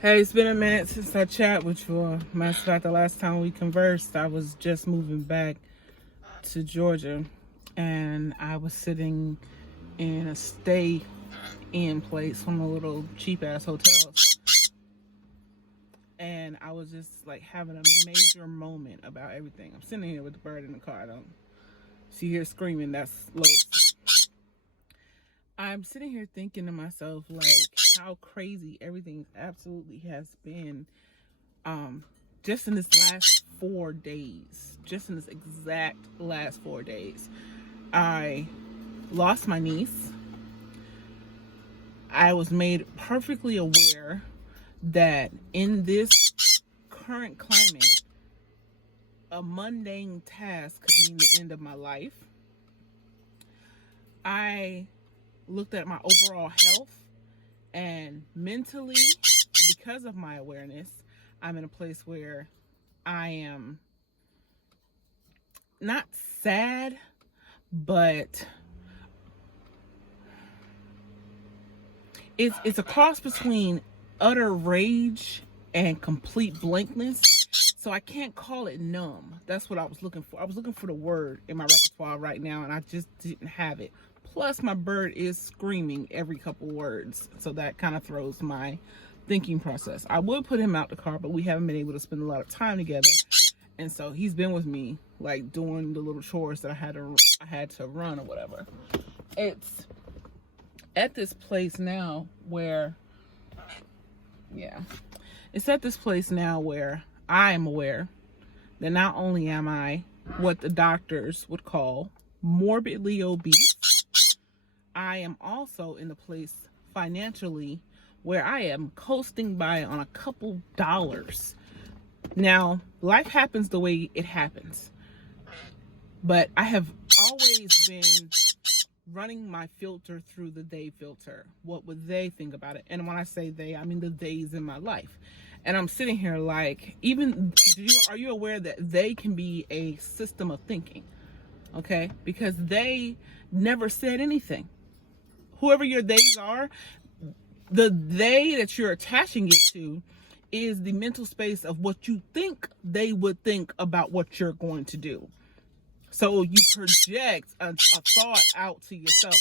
Hey, it's been a minute since I chat with you. Matter of fact, the last time we conversed, I was just moving back to Georgia, and I was sitting in a stay-in place, one of the little cheap-ass hotels, and I was just like having a major moment about everything. I'm sitting here with the bird in the car. I don't see her screaming. That's Lois. I'm sitting here thinking to myself, like, how crazy everything absolutely has been just in this last 4 days. Just in this exact last 4 days. I lost my niece. I was made perfectly aware that in this current climate, a mundane task could mean the end of my life. I looked at my overall health, and mentally, because of my awareness, I'm in a place where I am not sad, but it's a cross between utter rage and complete blankness. So I can't call it numb. That's what I was looking for. I was looking for the word in my repertoire right now, and I just didn't have it. Plus, my bird is screaming every couple words, so that kind of throws my thinking process. I would put him out the car, but we haven't been able to spend a lot of time together, and so he's been with me, like doing the little chores that I had to run or whatever. It's at this place now where, I am aware that not only am I what the doctors would call morbidly obese, I am also in a place financially where I am coasting by on a couple dollars. Now, life happens the way it happens, but I have always been running my filter through the they filter. What would they think about it? And when I say they, I mean the theys in my life. And I'm sitting here like, are you aware that they can be a system of thinking? Okay? Because they never said anything. Whoever your theys are, the they that you're attaching it to is the mental space of what you think they would think about what you're going to do. So you project a thought out to yourself,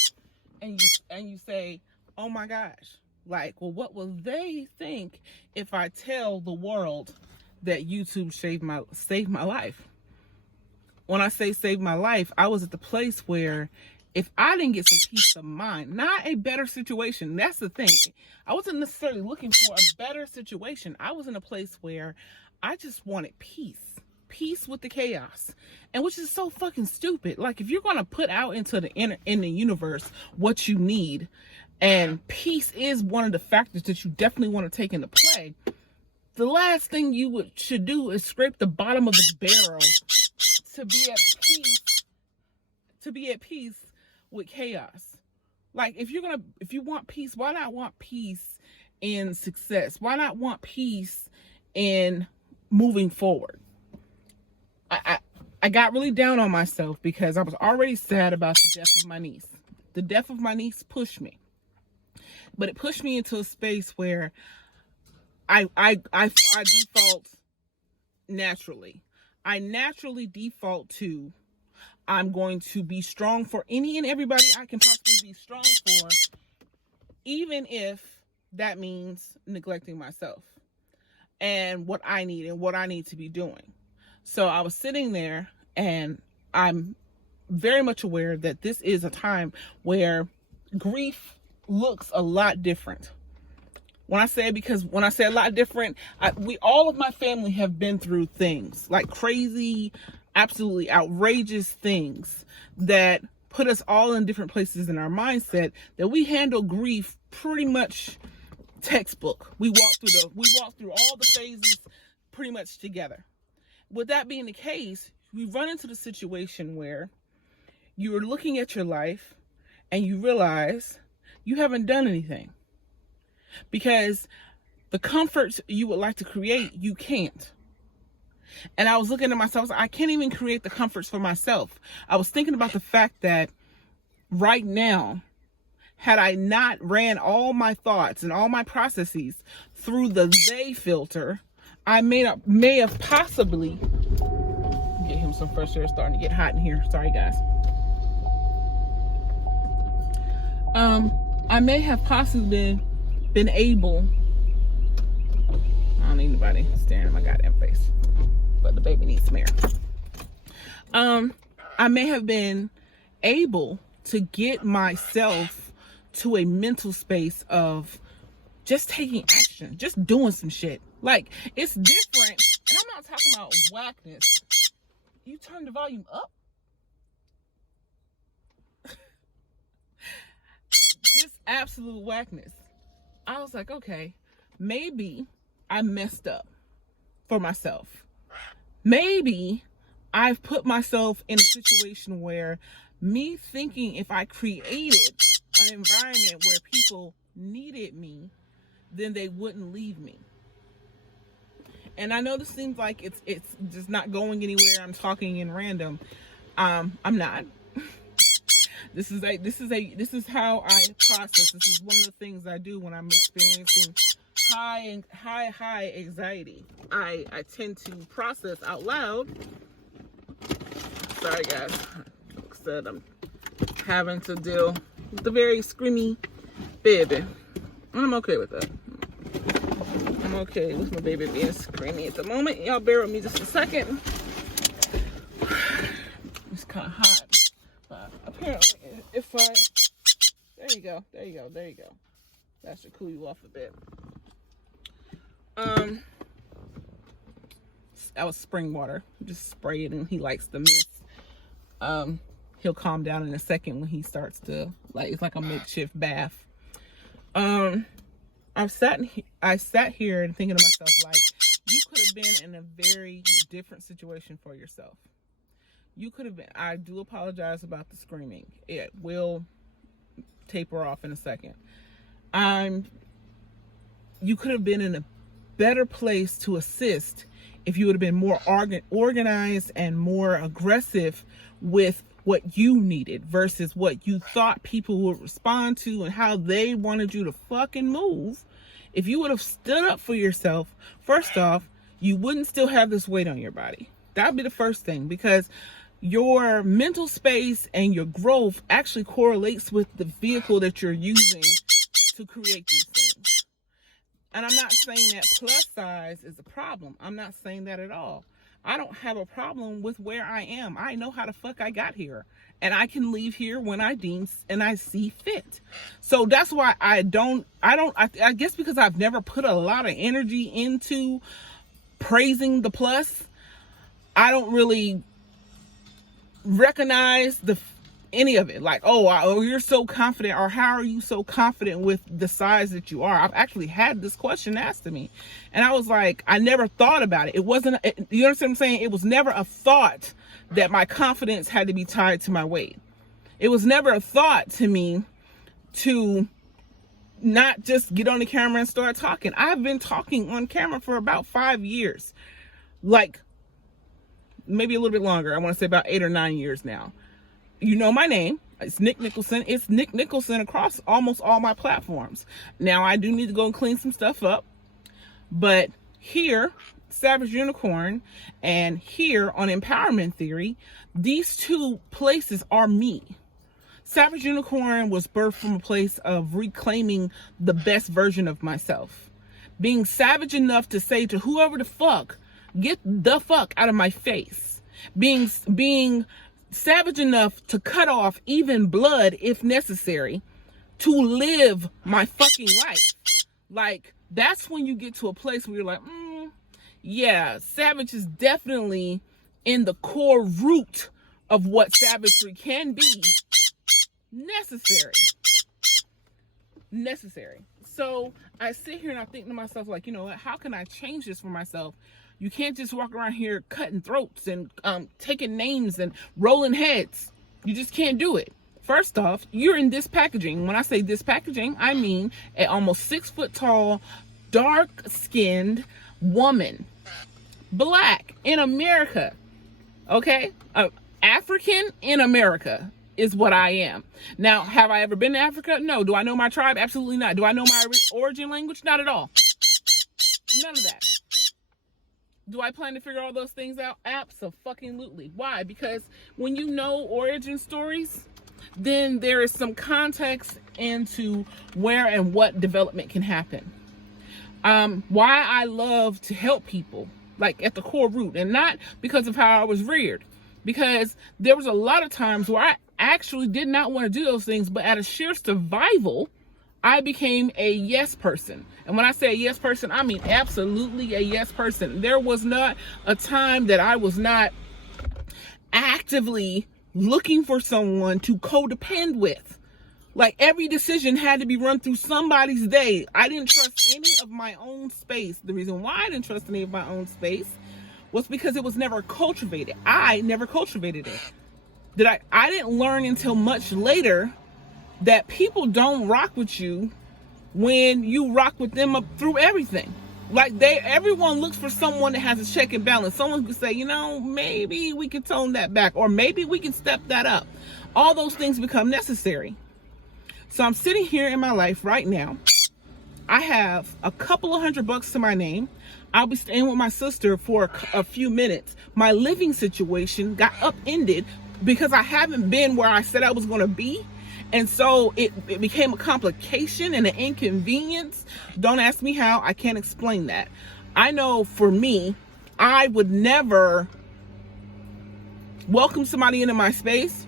and you say, oh my gosh, like, well, what will they think if I tell the world that YouTube saved my life? When I say saved my life, I was at the place where if I didn't get some peace of mind, not a better situation, that's the thing. I wasn't necessarily looking for a better situation. I was in a place where I just wanted peace. Peace with the chaos. And which is so fucking stupid. Like, if you're going to put out into in the universe what you need, and peace is one of the factors that you definitely want to take into play, the last thing you should do is scrape the bottom of the barrel to be at peace with chaos. Like, if you want peace, why not want peace in success? Why not want peace in moving forward? I got really down on myself because I was already sad about the death of my niece. The death of my niece pushed me, but it pushed me into a space where I default naturally. I naturally default to, I'm going to be strong for any and everybody I can possibly be strong for, even if that means neglecting myself and what I need and what I need to be doing. So I was sitting there, and I'm very much aware that this is a time where grief looks a lot different. When I say a lot different, all of my family have been through things like crazy, absolutely outrageous things that put us all in different places in our mindset, that we handle grief pretty much textbook. We walk through all the phases pretty much together. With that being the case, we run into the situation where you're looking at your life and you realize you haven't done anything. Because the comforts you would like to create, you can't. And I was looking at myself, I can't even create the comforts for myself. I was thinking about the fact that right now, had I not ran all my thoughts and all my processes through the they filter, I may have possibly, get him some fresh air, it's starting to get hot in here. Sorry guys. I may have possibly been able, I don't need anybody staring at my goddamn face, but the baby needs some air. I may have been able to get myself to a mental space of just taking action, just doing some shit. Like, it's different, and I'm not talking about whackness. You turn the volume up? Just absolute whackness. I was like, okay, maybe I messed up for myself. Maybe I've put myself in a situation where me thinking if I created an environment where people needed me, then they wouldn't leave me. And I know this seems like it's just not going anywhere. I'm talking in random. I'm not. This is how I process. This is one of the things I do when I'm experiencing high anxiety. I tend to process out loud. Sorry guys, like I said, I'm having to deal with the very screamy baby. I'm okay with that. I'm okay with my baby being screamy at the moment. Y'all bear with me just a second. It's kind of hot, but apparently if I, there you go. That should cool you off a bit. That was spring water. Just spray it, and he likes the mist. He'll calm down in a second when he starts to, like, it's like a makeshift bath. I sat here and thinking to myself, like, you could have been in a very different situation for yourself. You could have been, I do apologize about the screaming. It will taper off in a second. You could have been in a better place to assist if you would have been more organized and more aggressive with what you needed versus what you thought people would respond to and how they wanted you to fucking move. If you would have stood up for yourself, first off, you wouldn't still have this weight on your body. That'd be the first thing, because your mental space and your growth actually correlates with the vehicle that you're using to create these things. And I'm not saying that plus size is a problem. I'm not saying that at all. I don't have a problem with where I am. I know how the fuck I got here, and I can leave here when I deem and I see fit. So that's why I guess because I've never put a lot of energy into praising the plus, I don't really recognize any of it. Like, oh, you're so confident, or how are you so confident with the size that you are? I've actually had this question asked to me, and I was like, I never thought about it. It wasn't, you understand what I'm saying? It was never a thought that my confidence had to be tied to my weight. It was never a thought to me to not just get on the camera and start talking. I've been talking on camera for about 5 years, like maybe a little bit longer. I want to say about 8 or 9 years now. You know my name. It's Nick Nicholson. It's Nick Nicholson across almost all my platforms. Now, I do need to go and clean some stuff up. But here, Savage Unicorn, and here on Empowerment Theory, these two places are me. Savage Unicorn was birthed from a place of reclaiming the best version of myself. Being savage enough to say to whoever the fuck, get the fuck out of my face. Being savage enough to cut off even blood if necessary to live my fucking life. Like, that's when you get to a place where you're like, yeah, savage is definitely in the core root of what savagery can be. Necessary. So I sit here and I think to myself, like, you know what, how can I change this for myself? You can't just walk around here cutting throats and taking names and rolling heads. You just can't do it. First off, you're in this packaging. When I say this packaging, I mean an almost 6 foot tall, dark skinned woman, Black in America. Okay? African in America. is what I am. Now, have I ever been to Africa? No. Do I know my tribe? Absolutely not. Do I know my origin language? Not at all. None of that. Do I plan to figure all those things out? Abso-fucking-lutely. Why? Because when you know origin stories, then there is some context into where and what development can happen. Why I love to help people, like at the core root, and not because of how I was reared, because there was a lot of times where I actually did not want to do those things, but out of sheer survival, I became a yes person. And when I say a yes person, I mean absolutely a yes person. There was not a time that I was not actively looking for someone to codepend with. Like, every decision had to be run through somebody's day. I didn't trust any of my own space. The reason why I didn't trust any of my own space was because it was never cultivated. I never cultivated it. I didn't learn until much later that people don't rock with you when you rock with them up through everything. Like, everyone looks for someone that has a check and balance. Someone could say, maybe we can tone that back, or maybe we can step that up. All those things become necessary. So I'm sitting here in my life right now. I have a couple of $100 to my name. I'll be staying with my sister for a few minutes. My living situation got upended because I haven't been where I said I was going to be. And so it became a complication and an inconvenience. Don't ask me how. I can't explain that. I know for me, I would never welcome somebody into my space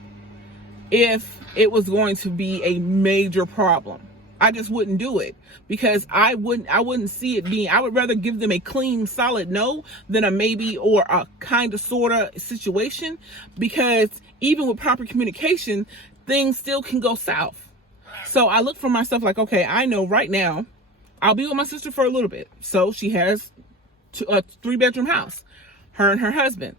if it was going to be a major problem. I just wouldn't do it because I wouldn't see it being, I would rather give them a clean, solid no than a maybe or a kind of, sort of situation, because even with proper communication, things still can go south. So I look for myself like, okay, I know right now I'll be with my sister for a little bit. So she has a 3-bedroom house, her and her husband.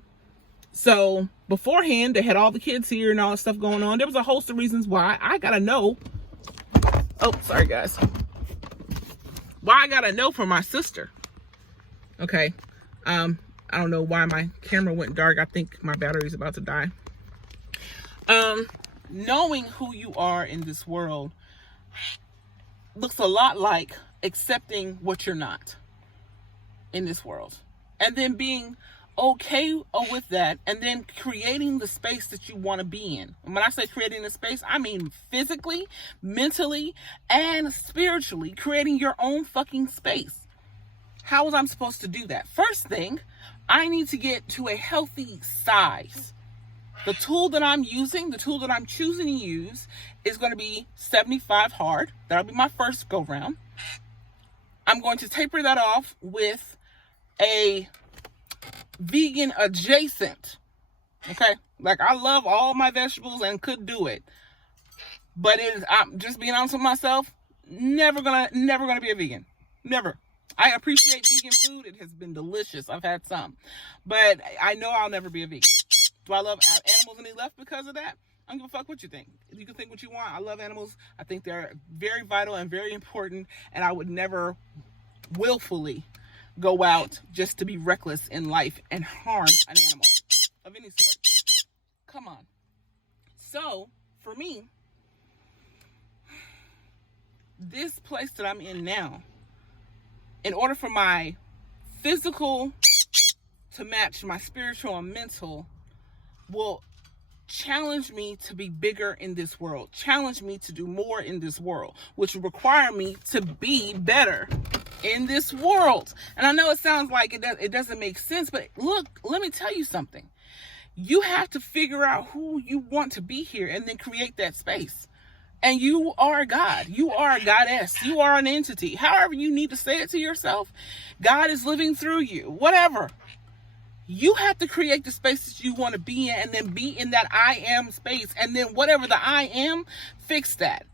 So beforehand, they had all the kids here and all that stuff going on. There was a host of reasons why I gotta know. Oh, sorry guys. Why I gotta know from my sister. Okay. I don't know why my camera went dark. I think my battery's about to die. Knowing who you are in this world looks a lot like accepting what you're not in this world. And then being okay with that, and then creating the space that you want to be in. And when I say creating the space, I mean physically, mentally, and spiritually creating your own fucking space. How was I supposed to do that? First thing, I need to get to a healthy size. The tool that I'm using, the tool that I'm choosing to use is going to be 75 hard. That'll be my first go round. I'm going to taper that off with a vegan adjacent. Okay, like, I love all my vegetables and could do it, but I'm just being honest with myself. Never gonna be a vegan. Never. I appreciate vegan food. It has been delicious. I've had some, but I know I'll never be a vegan. Do I love animals any left because of that? I don't give a fuck what you think. You can think what you want. I love animals. I think they're very vital and very important, and I would never willfully go out just to be reckless in life and harm an animal of any sort. Come on. So, for me, this place that I'm in now, in order for my physical to match my spiritual and mental, will challenge me to be bigger in this world, challenge me to do more in this world, which will require me to be better in this world. And I know it sounds like it doesn't make sense, but look, let me tell you something. You have to figure out who you want to be here and then create that space. And you are a God. You are a goddess. You are an entity. However you need to say it to yourself, God is living through you. Whatever. You have to create the space that you want to be in, and then be in that I am space. And then whatever the I am, fix that.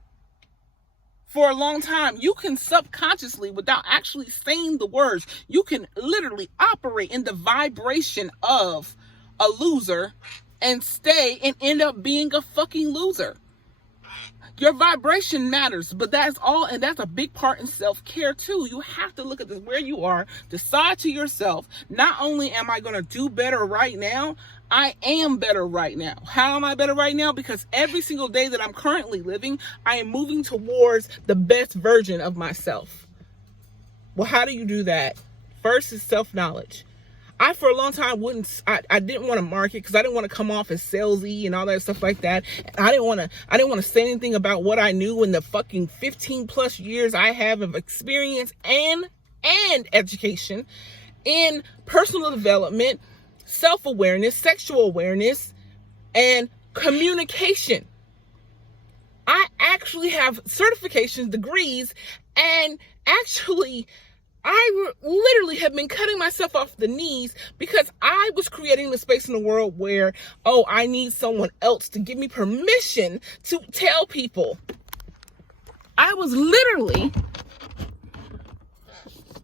For a long time, you can subconsciously, without actually saying the words, you can literally operate in the vibration of a loser and stay and end up being a fucking loser. Your vibration matters, but that's all, and that's a big part in self-care too. You have to look at this, where you are, decide to yourself, not only am I going to do better right now, I am better right now. How am I better right now? Because every single day that I'm currently living, I am moving towards the best version of myself. Well, how do you do that? First is self-knowledge. I, for a long time, I didn't want to market because I didn't want to come off as salesy and all that stuff like that. I didn't want to say anything about what I knew in the fucking 15 plus years I have of experience and education in personal development, self-awareness, sexual awareness, and communication. I actually have certifications, degrees, and actually I literally have been cutting myself off the knees because I was creating the space in the world where, oh, I need someone else to give me permission to tell people. I was literally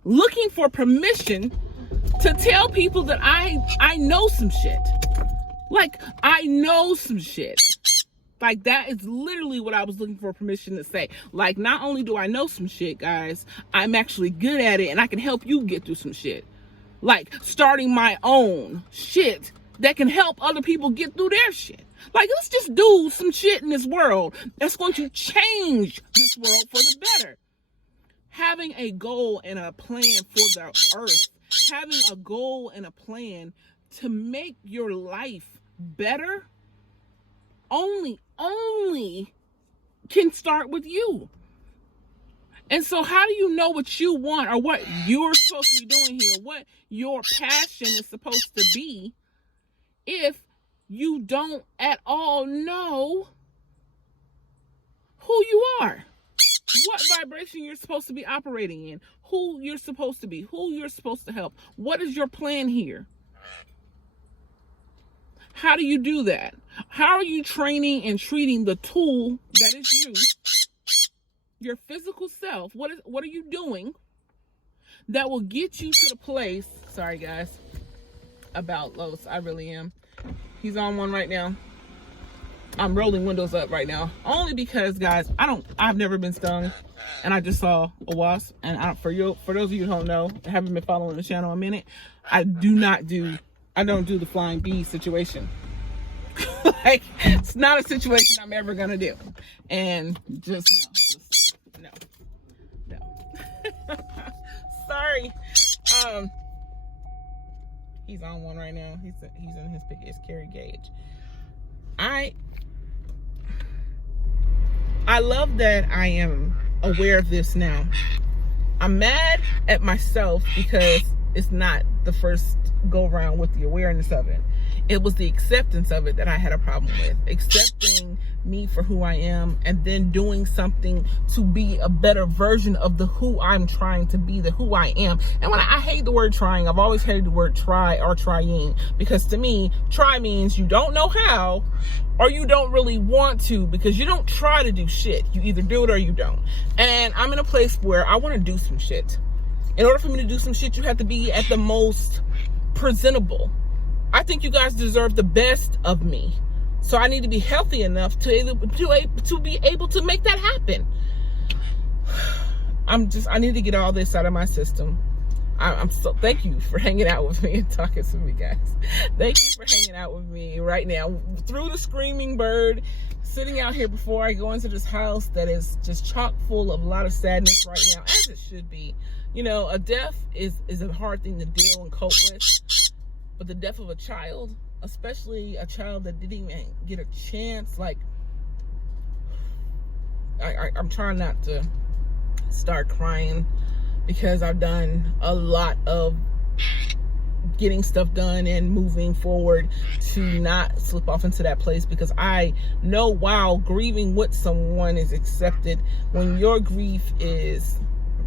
looking for permission to tell people that I know some shit. Like, I know some shit. Like, that is literally what I was looking for permission to say. Like, not only do I know some shit, guys, I'm actually good at it and I can help you get through some shit. Like, starting my own shit that can help other people get through their shit. Like, let's just do some shit in this world that's going to change this world for the better. Having a goal and a plan for the earth, having a goal and a plan to make your life better, only can start with you. And so how do you know what you want or what you're supposed to be doing here, what your passion is supposed to be, if you don't at all know who you are, what vibration you're supposed to be operating in, who you're supposed to be, who you're supposed to help? What is your plan here? How do you do that? How are you training and treating the tool that is you, your physical self? What are you doing that will get you to the place? Sorry, guys, about Los. I really am. He's on one right now. I'm rolling windows up right now, only because, guys, I've never been stung, and I just saw a wasp. And for those of you who don't know, haven't been following the channel a minute, I don't do the flying bee situation. Like, it's not a situation I'm ever gonna do. And just no. Sorry. He's on one right now. He's in his carry gauge. I love that I am aware of this now. I'm mad at myself because it's not the first go around with the awareness of it. It was the acceptance of it that I had a problem with. Accepting me for who I am and then doing something to be a better version of the who I'm trying to be, the who I am. And when I hate the word trying, I've always hated the word try or trying, because to me, try means you don't know how or you don't really want to, because you don't try to do shit. You either do it or you don't. And I'm in a place where I want to do some shit. In order for me to do some shit, you have to be at the most presentable. I think you guys deserve the best of me. So I need to be healthy enough to be able to make that happen. I need to get all this out of my system. Thank you for hanging out with me and talking to me, guys. Thank you for hanging out with me right now through the screaming bird, sitting out here before I go into this house that is just chock full of a lot of sadness right now, as it should be. You know, a death is a hard thing to deal and cope with. But the death of a child, especially a child that didn't even get a chance, like, I'm trying not to start crying, because I've done a lot of getting stuff done and moving forward to not slip off into that place, because I know while grieving with someone is accepted, when your grief is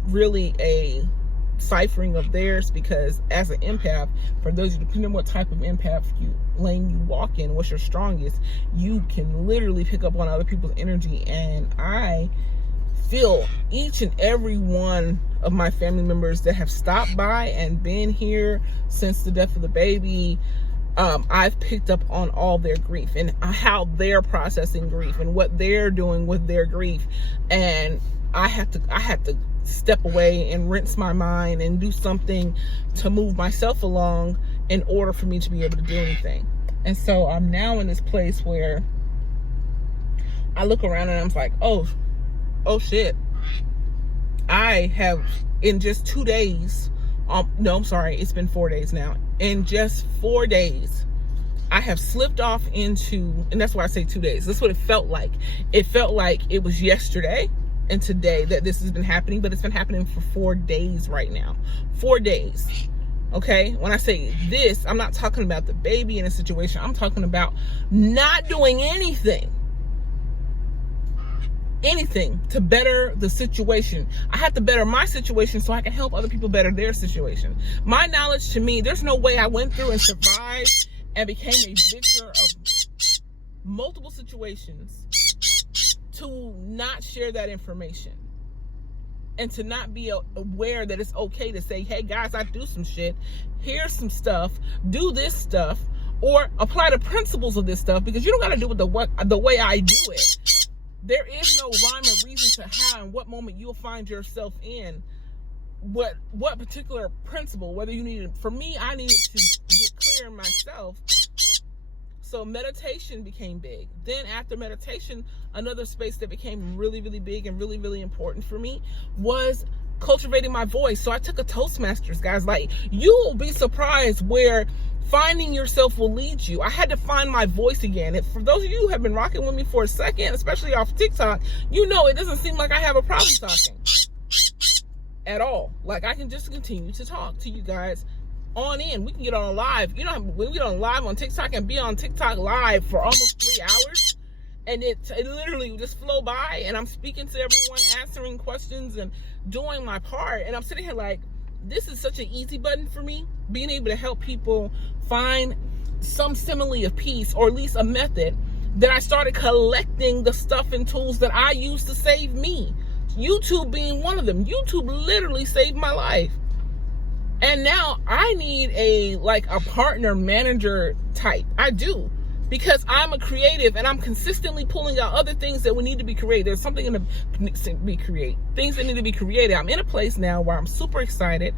really a ciphering of theirs, because as an empath, for those of you, depending on what type of empath lane you walk in, what's your strongest, you can literally pick up on other people's energy. And I feel each and every one of my family members that have stopped by and been here since the death of the baby. I've picked up on all their grief and how they're processing grief and what they're doing with their grief. And I had to step away and rinse my mind and do something to move myself along in order for me to be able to do anything. And so I'm now in this place where I look around and I'm like, oh shit. I have, in just 2 days, no, I'm sorry, it's been 4 days now. In just 4 days, I have slipped off into, and that's why I say 2 days. That's what it felt like. It felt like it was yesterday and today that this has been happening, but it's been happening for 4 days right now. 4 days. Okay? When I say this, I'm not talking about the baby in a situation. I'm talking about not doing anything to better the situation. I have to better my situation so I can help other people better their situation. My knowledge to me, there's no way I went through and survived and became a victor of multiple situations to not share that information and to not be aware that it's okay to say, hey guys, I do some shit. Here's some stuff. Do this stuff, or apply the principles of this stuff, because you don't got to do it the way I do it. There is no rhyme or reason to how and what moment you'll find yourself in what particular principle, whether you need it. For me, I needed to get clear in myself. So meditation became big. Then after meditation, another space that became really, really big and really, really important for me was cultivating my voice. So I took a Toastmasters, guys. Like, you will be surprised where finding yourself will lead you. I had to find my voice again. And for those of you who have been rocking with me for a second, especially off TikTok, you know it doesn't seem like I have a problem talking at all. Like, I can just continue to talk to you guys on in. We can get on a live. You know, when we get on live on TikTok and be on TikTok live for almost 3 hours, and it literally just flow by, and I'm speaking to everyone, answering questions and doing my part, and I'm sitting here like, this is such an easy button for me, being able to help people find some simile of peace, or at least a method that I started collecting the stuff and tools that I use to save me. YouTube being one of them. YouTube literally saved my life. And now I need a partner manager type. I do. Because I'm a creative and I'm consistently pulling out other things that we need to be created. There's something things that need to be created. I'm in a place now where I'm super excited,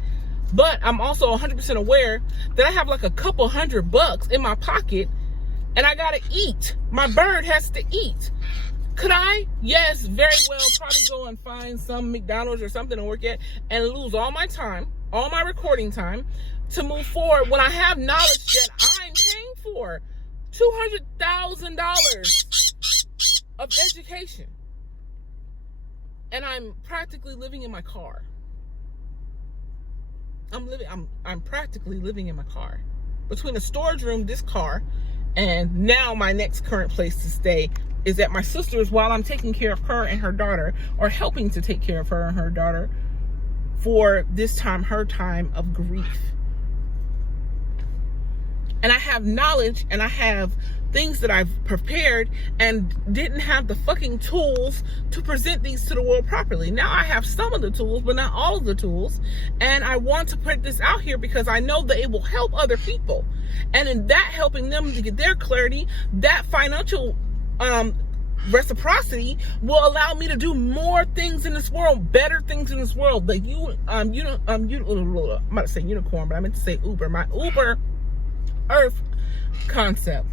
but I'm also 100% aware that I have like a couple $100 in my pocket and I gotta eat. My bird has to eat. Could I? Yes, very well. Probably go and find some McDonald's or something to work at and lose all my time, all my recording time, to move forward when I have knowledge that I'm paying for. $200,000 of education, and I'm practically living in my car. I'm practically living in my car. Between the storage room, this car, and now my next current place to stay is at my sister's while I'm taking care of her and her daughter, or helping to take care of her and her daughter for this time, her time of grief. And I have knowledge and I have things that I've prepared and didn't have the fucking tools to present these to the world properly. Now I have some of the tools, but not all of the tools. And I want to put this out here because I know that it will help other people. And in that helping them to get their clarity, that financial reciprocity will allow me to do more things in this world, better things in this world. I'm about to say unicorn, but I meant to say Uber. My Uber Earth concept.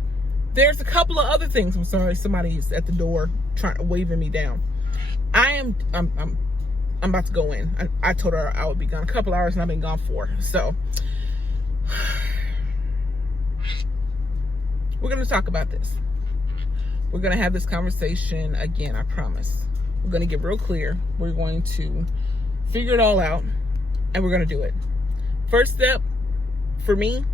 There's a couple of other things. I'm sorry, somebody's at the door waving me down. I'm about to go in. I told her I would be gone a couple hours and I've been gone 4. So we're going to talk about this. We're going to have this conversation again, I promise. We're going to get real clear. We're going to figure it all out and we're going to do it. First step for me,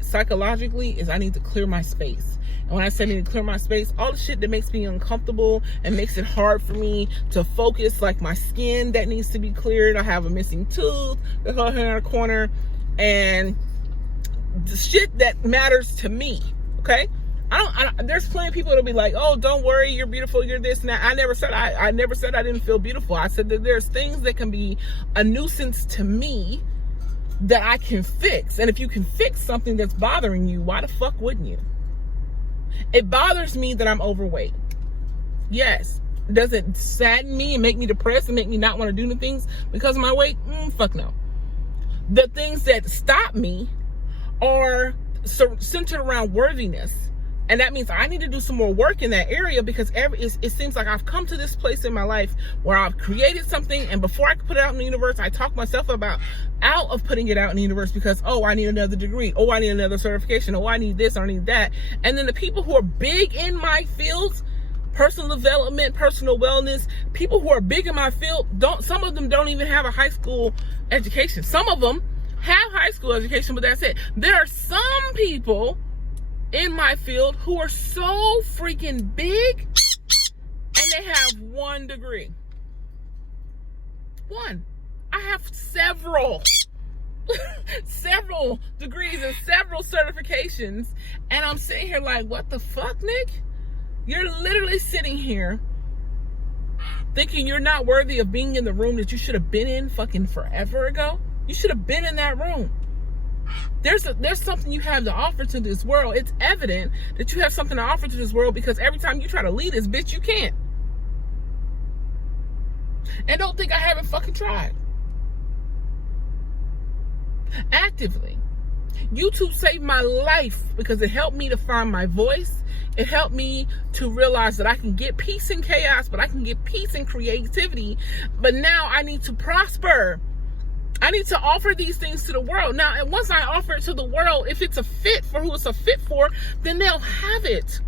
psychologically, is I need to clear my space. And when I say I need to clear my space, all the shit that makes me uncomfortable and makes it hard for me to focus, like my skin that needs to be cleared. I have a missing tooth that's out here in the corner, and the shit that matters to me. Okay, there's plenty of people that'll be like, oh, don't worry, you're beautiful, you're this and that. I never said I didn't feel beautiful. I said that there's things that can be a nuisance to me that I can fix. And if you can fix something that's bothering you, why the fuck wouldn't you? It bothers me that I'm overweight. Yes. Does it sadden me and make me depressed and make me not want to do the things because of my weight? Fuck no. The things that stop me are centered around worthiness. And that means I need to do some more work in that area, because it seems like I've come to this place in my life where I've created something, and before I can put it out in the universe, I talk myself out of putting it out in the universe because, oh, I need another degree. Oh, I need another certification. Oh, I need this, or I need that. And then the people who are big in my fields, personal development, personal wellness, people who are big in my field, some of them don't even have a high school education. Some of them have high school education, but that's it. There are some people in my field who are so freaking big and they have 1 degree. 1. I have several degrees and several certifications, and I'm sitting here like, what the fuck, Nick? You're literally sitting here thinking you're not worthy of being in the room that you should have been in fucking forever ago. You should have been in that room. There's something you have to offer to this world. It's evident that you have something to offer to this world, because every time you try to lead this bitch, you can't. And don't think I haven't fucking tried. Actively. YouTube saved my life because it helped me to find my voice. It helped me to realize that I can get peace in chaos, but I can get peace in creativity. But now I need to prosper. I need to offer these things to the world. Now, and once I offer it to the world, if it's a fit for who it's a fit for, then they'll have it.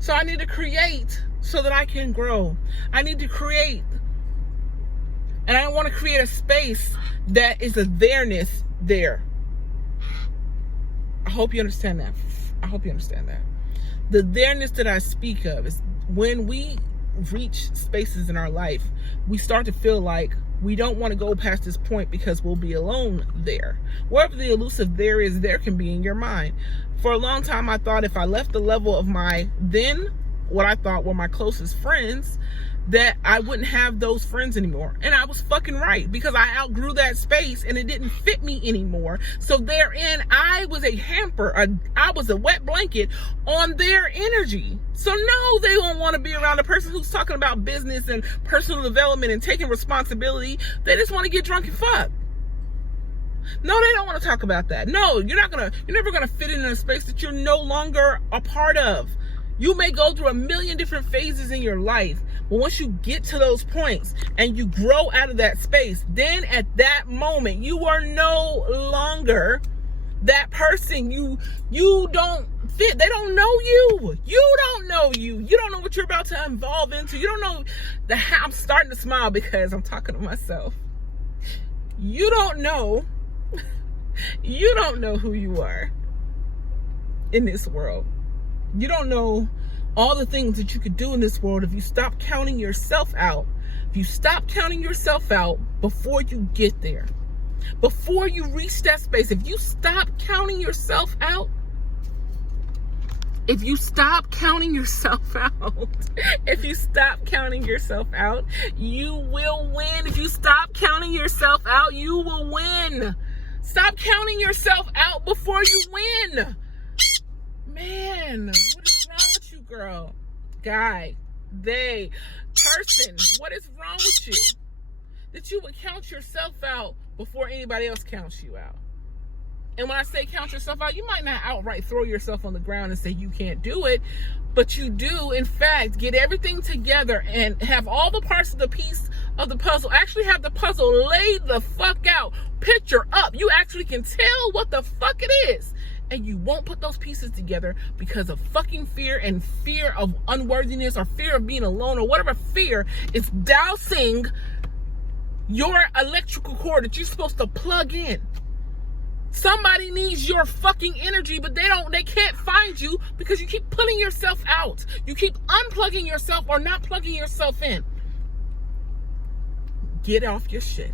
So I need to create so that I can grow. I need to create. And I want to create a space that is a there-ness there. I hope you understand that. I hope you understand that. The there-ness that I speak of is when we reach spaces in our life, we start to feel like we don't want to go past this point because we'll be alone there. Wherever the elusive there is, there can be in your mind. For a long time, I thought if I left the level of what I thought were my closest friends, that I wouldn't have those friends anymore. And I was fucking right, because I outgrew that space and it didn't fit me anymore. So therein, I was a hamper. I was a wet blanket on their energy. So no, they don't want to be around a person who's talking about business and personal development and taking responsibility. They just want to get drunk and fuck. No, they don't want to talk about that. No, you're never gonna fit in a space that you're no longer a part of. You may go through a million different phases in your life, but once you get to those points and you grow out of that space, then at that moment, you are no longer that person. You don't fit. They don't know you. You don't know you. You don't know what you're about to evolve into. You don't know I'm starting to smile because I'm talking to myself. You don't know who you are in this world. You don't know all the things that you could do in this world if you stop counting yourself out. If you stop counting yourself out before you get there, before you reach that space, if you stop counting yourself out, if you stop counting yourself out, if you stop counting yourself out, you will win. If you stop counting yourself out, you will win. Stop counting yourself out before you win. Man, what is wrong with you, girl? Guy, person, what is wrong with you? That you would count yourself out before anybody else counts you out. And when I say count yourself out, you might not outright throw yourself on the ground and say you can't do it, but you do, in fact, get everything together and have all the parts of the piece of the puzzle, actually have the puzzle laid the fuck out, picture up. You actually can tell what the fuck it is. And you won't put those pieces together because of fucking fear, and fear of unworthiness, or fear of being alone, or whatever fear is dousing your electrical cord that you're supposed to plug in. Somebody needs your fucking energy, but they can't find you because you keep pulling yourself out. You keep unplugging yourself or not plugging yourself in. Get off your shit.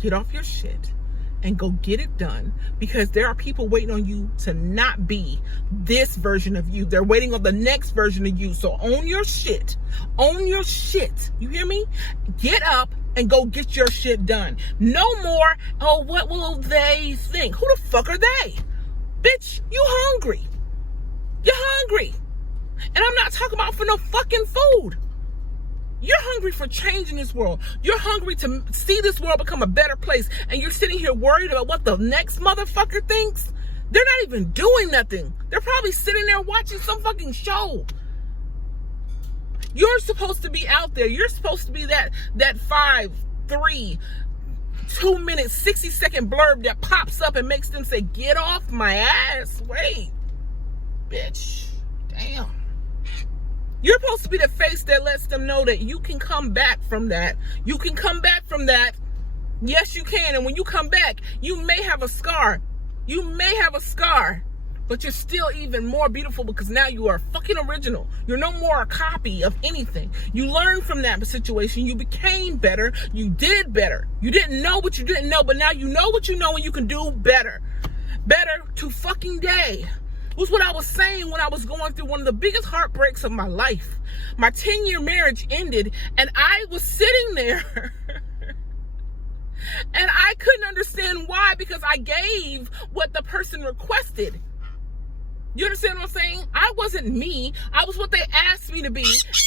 Get off your shit. And go get it done, because there are people waiting on you to not be this version of you. They're waiting on the next version of you. So own your shit. Own your shit. You hear me? Get up and go get your shit done. No more, oh, what will they think? Who the fuck are they? Bitch, you hungry. You're hungry. And I'm not talking about for no fucking food. You're hungry for change in this world. You're hungry to see this world become a better place. And you're sitting here worried about what the next motherfucker thinks. They're not even doing nothing. They're probably sitting there watching some fucking show. You're supposed to be out there. You're supposed to be that 5, 3, 2 minute, 60-second blurb that pops up and makes them say, get off my ass. Wait, bitch, damn. You're supposed to be the face that lets them know that you can come back from that. You can come back from that. Yes, you can. And when you come back, you may have a scar. You may have a scar, but you're still even more beautiful because now you are fucking original. You're no more a copy of anything. You learned from that situation. You became better. You did better. You didn't know what you didn't know, but now you know what you know and you can do better. Better to fucking day. Was what I was saying when I was going through one of the biggest heartbreaks of my life. My 10-year marriage ended and I was sitting there and I couldn't understand why, because I gave what the person requested. You understand what I'm saying? I wasn't me. I was what they asked me to be,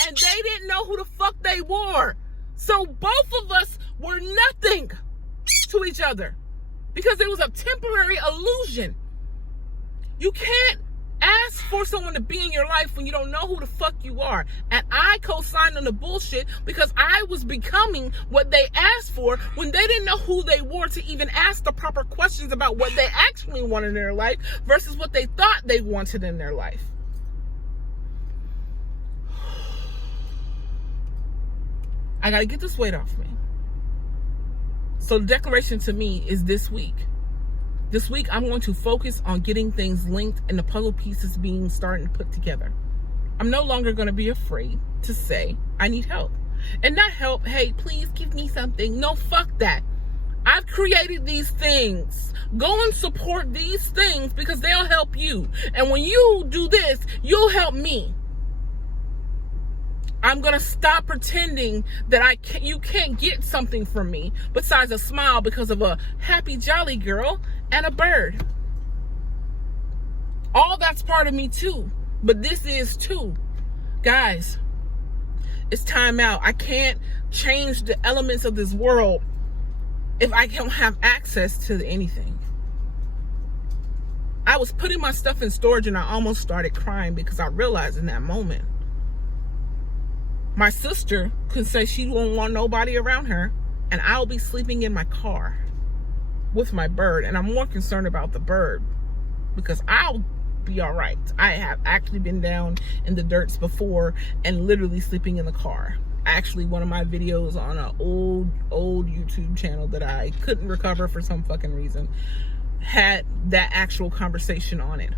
and they didn't know who the fuck they were. So both of us were nothing to each other because it was a temporary illusion. You can't ask for someone to be in your life when you don't know who the fuck you are. And I co-signed on the bullshit because I was becoming what they asked for when they didn't know who they were to even ask the proper questions about what they actually wanted in their life versus what they thought they wanted in their life. I gotta get this weight off me. So the declaration to me is this week. This week, I'm going to focus on getting things linked and the puzzle pieces being starting to put together. I'm no longer going to be afraid to say, I need help. And not help, hey, please give me something. No, fuck that. I've created these things. Go and support these things because they'll help you. And when you do this, you'll help me. I'm going to stop pretending that you can't get something from me besides a smile because of a happy, jolly girl and a bird. All that's part of me too, but this is too. Guys, it's time out. I can't change the elements of this world if I don't have access to anything. I was putting my stuff in storage and I almost started crying because I realized in that moment, my sister could say she won't want nobody around her, and I'll be sleeping in my car with my bird. And I'm more concerned about the bird because I'll be all right. I have actually been down in the dirts before and literally sleeping in the car. Actually, one of my videos on an old YouTube channel that I couldn't recover for some fucking reason had that actual conversation on it.